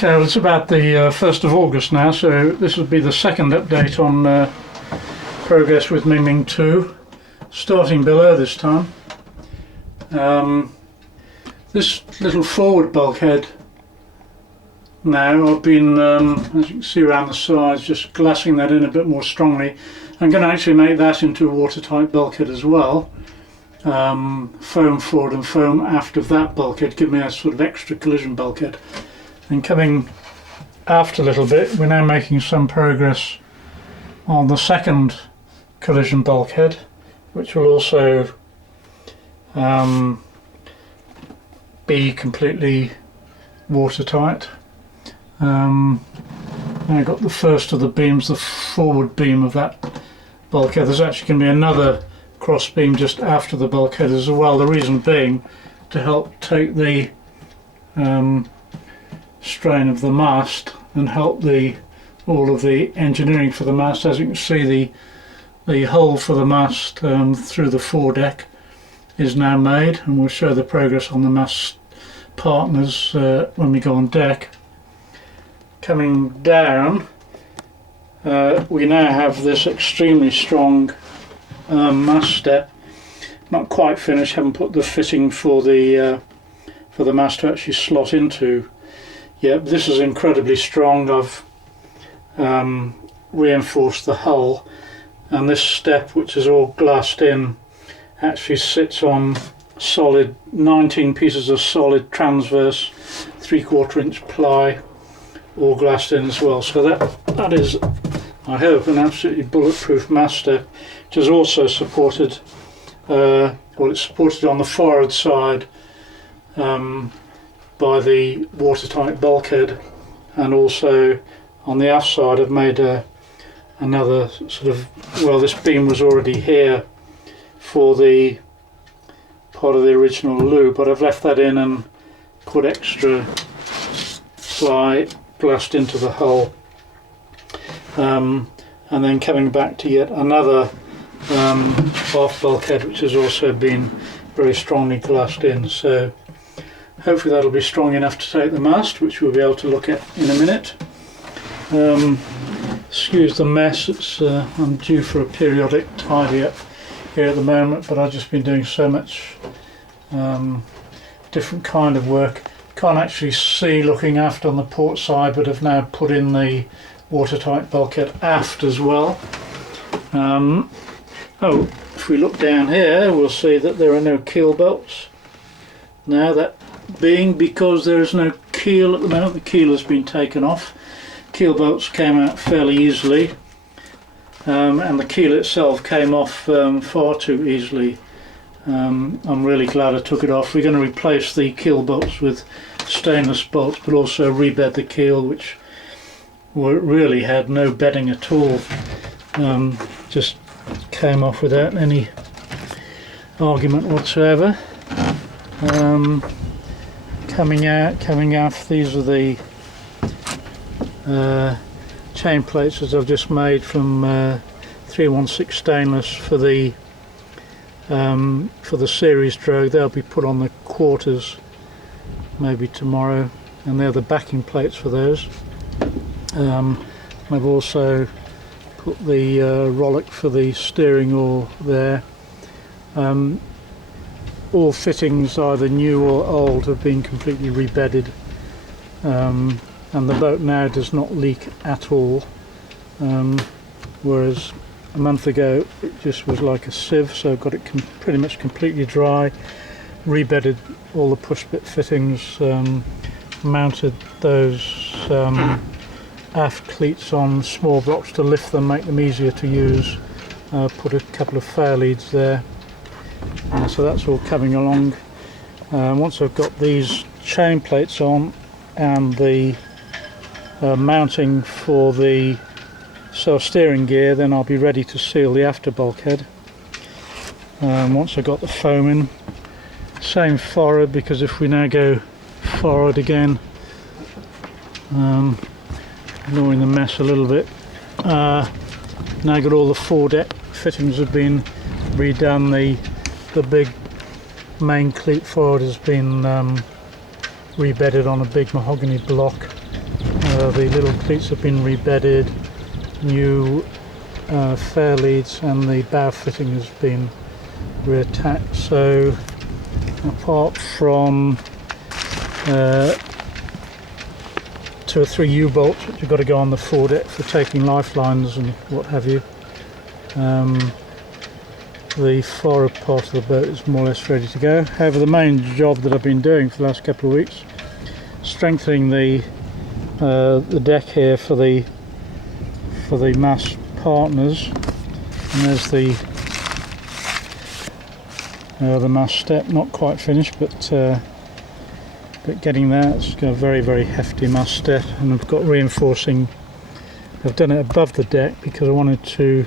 Okay, well, it's about the 1st of August now, so this will be the second update on progress with Mingming 2, starting below this time. This little forward bulkhead now, I've been, as you can see around the sides, just glassing that in a bit more strongly. I'm going to actually make that into a watertight bulkhead as well. Foam forward and foam aft of that bulkhead give me a sort of extra collision bulkhead. And coming aft a little bit, we're now making some progress on the second collision bulkhead, which will also be completely watertight. Now I've got the first of the beams, the forward beam of that bulkhead. There's actually going to be another cross beam just after the bulkhead as well. The reason being to help take the strain of the mast and help all of the engineering for the mast. As you can see, the hole for the mast through the foredeck is now made, and we'll show the progress on the mast partners when we go on deck. Coming down, we now have this extremely strong mast step. Not quite finished, haven't put the fitting for the mast to actually slot into. Yeah, this is incredibly strong. I've reinforced the hull, and this step, which is all glassed in, actually sits on solid 19 pieces of solid transverse 3/4 inch ply, all glassed in as well. So that is, I hope, an absolutely bulletproof mast step, which is also supported, well, it's supported on the forward side by the watertight bulkhead, and also on the aft side I've made another sort of, well, this beam was already here for the part of the original loop, but I've left that in and put extra ply glassed into the hull, and then coming back to yet another aft bulkhead, which has also been very strongly glassed in. So hopefully that'll be strong enough to take the mast, which we'll be able to look at in a minute. Excuse the mess, I'm due for a periodic tidy up here at the moment, but I've just been doing so much different kind of work. Can't actually see looking aft on the port side, but I've now put in the watertight bulkhead aft as well. Oh, if we look down here, we'll see that there are no keel bolts. Now, that being because there is no keel at the moment, the keel has been taken off. Keel bolts came out fairly easily, and the keel itself came off far too easily. I'm really glad I took it off. We're going to replace the keel bolts with stainless bolts, but also rebed the keel, which really had no bedding at all. Just came off without any argument whatsoever. Coming off, these are the chain plates as I've just made from 316 stainless for the series drogue. They'll be put on the quarters maybe tomorrow, and they're the backing plates for those. I've also put the rollock for the steering oar there. All fittings, either new or old, have been completely rebedded, and the boat now does not leak at all, whereas a month ago it just was like a sieve. So I've got it pretty much completely dry, rebedded all the push bit fittings, mounted those aft cleats on small blocks to lift them, make them easier to use, put a couple of fair leads there. So that's all coming along. Once I've got these chain plates on and the mounting for the self-steering gear, then I'll be ready to seal the after bulkhead. Once I've got the foam in, same forward, because if we now go forward again, ignoring the mess a little bit, now I've got all the foredeck fittings have been redone. The big main cleat forward has been rebedded on a big mahogany block, The little cleats have been rebedded, new fair leads, and the bow fitting has been reattached. So apart from 2 or 3 U-bolts which have got to go on the foredeck for taking lifelines and what have you, the forward part of the boat is more or less ready to go. However, the main job that I've been doing for the last couple of weeks, strengthening the deck here for the mast partners, and there's the mast step, not quite finished, but getting there. It's got a very, very hefty mast step, and I've got reinforcing. I've done it above the deck because I wanted to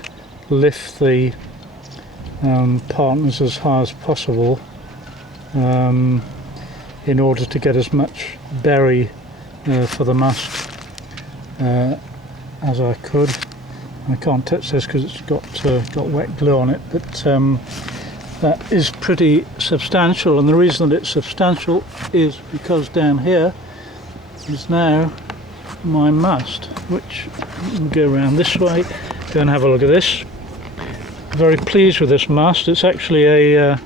lift the partners as high as possible in order to get as much berry for the mast as I could. I can't touch this because it's got wet glue on it, but that is pretty substantial, and the reason that it's substantial is because down here is now my mast, which we'll go around this way, go and have a look at this. Very pleased with this mast. It's actually a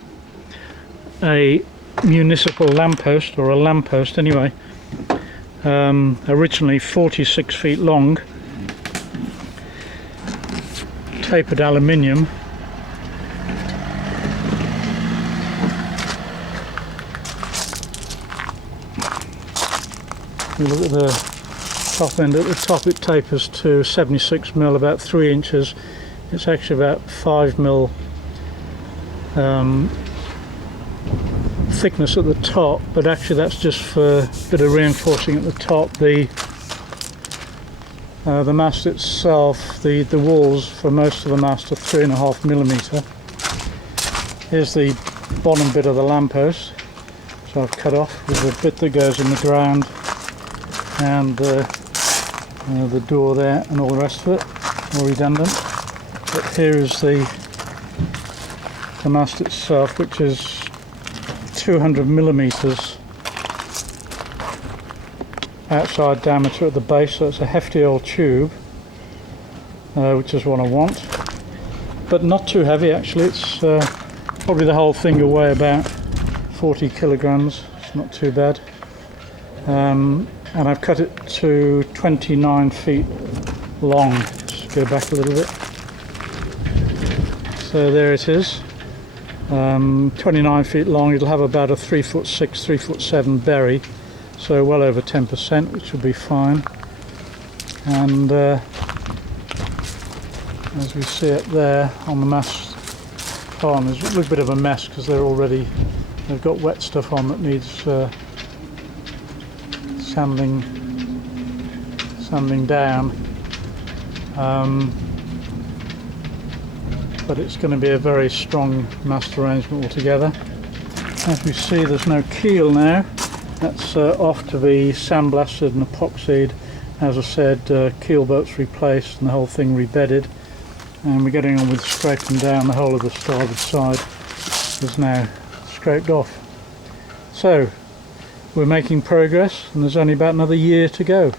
municipal lamppost, or a lamppost anyway, originally 46 feet long, tapered aluminium. You look at the top end. At the top it tapers to 76mm, about 3 inches. It's actually about 5mm thickness at the top, but actually that's just for a bit of reinforcing at the top. The mast itself, the walls for most of the mast are 3.5mm. Here's the bottom bit of the lamppost, so I've cut off with the bit that goes in the ground, and the door there and all the rest of it, all redundant. But here is the mast itself, which is 200mm outside diameter at the base, so it's a hefty old tube, which is what I want, but not too heavy actually. It's probably the whole thing will weigh about 40 kilograms. It's not too bad. And I've cut it to 29 feet long. Just go back a little bit. So there it is, 29 feet long. It'll have about a 3'6", 3'7" berry, so well over 10%, which will be fine. And as we see it there on the mast partners, it looks a bit of a mess because they've got wet stuff on that needs sanding down, but it's going to be a very strong mast arrangement altogether. As we see, there's no keel now. That's off to be sandblasted and epoxied. As I said, keel bolts replaced and the whole thing rebedded, and we're getting on with scraping down. The whole of the starboard side is now scraped off. So we're making progress, and there's only about another year to go.